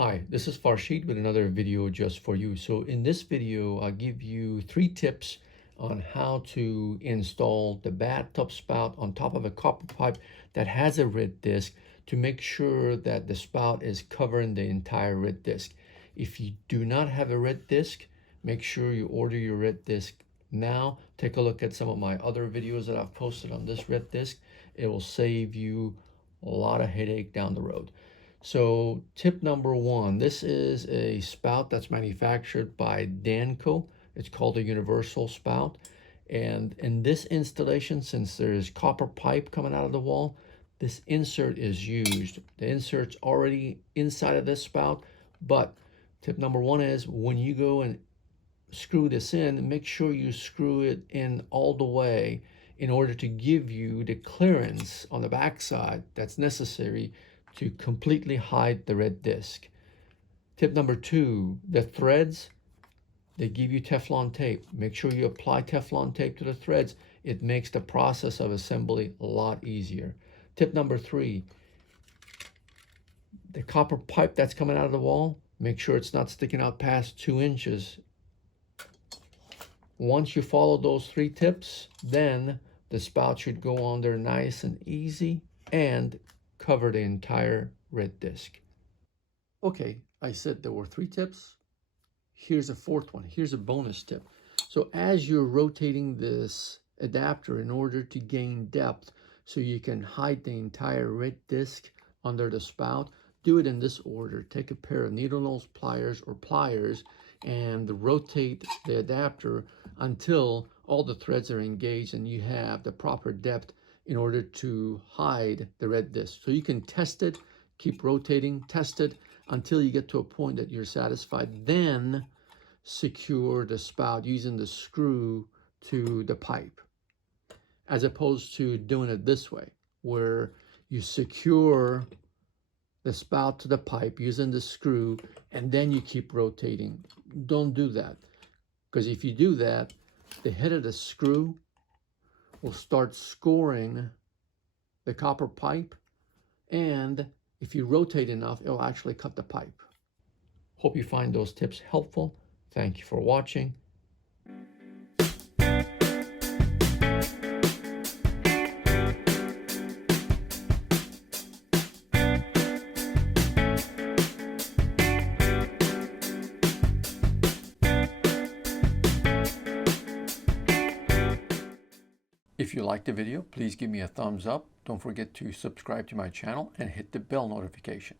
Hi, this is Farshid with another video just for you. So in this video, I'll give you 3 tips on how to install the bathtub spout on top of a copper pipe that has a red disc to make sure that the spout is covering the entire red disc. If you do not have a red disc, make sure you order your red disc now. Take a look at some of my other videos that I've posted on this red disc. It will save you a lot of headache down the road. So tip number 1, this is a spout that's manufactured by Danco. It's called a universal spout. And in this installation, since there is copper pipe coming out of the wall, this insert is used. The insert's already inside of this spout, but tip number 1 is when you go and screw this in, make sure you screw it in all the way in order to give you the clearance on the backside that's necessary to completely hide the red disc. Tip number 2, the threads, they give you Teflon tape. Make sure you apply Teflon tape to the threads. It makes the process of assembly a lot easier. Tip number 3, the copper pipe that's coming out of the wall, make sure it's not sticking out past 2 inches. Once you follow those 3 tips, then the spout should go on there nice and easy and cover the entire red disc. Okay, I said there were 3 tips. Here's a 4th one. Here's a bonus tip. So as you're rotating this adapter in order to gain depth so you can hide the entire red disc under the spout, do it in this order. Take a pair of needle nose pliers or pliers and rotate the adapter until all the threads are engaged and you have the proper depth in order to hide the red disc. So you can test it, keep rotating, test it until you get to a point that you're satisfied. Then secure the spout using the screw to the pipe, as opposed to doing it this way, where you secure the spout to the pipe using the screw and then you keep rotating. Don't do that, because if you do that, the head of the screw will start scoring the copper pipe, and if you rotate enough, it'll actually cut the pipe. Hope you find those tips helpful. Thank you for watching. If you liked the video, please give me a thumbs up. Don't forget to subscribe to my channel and hit the bell notification.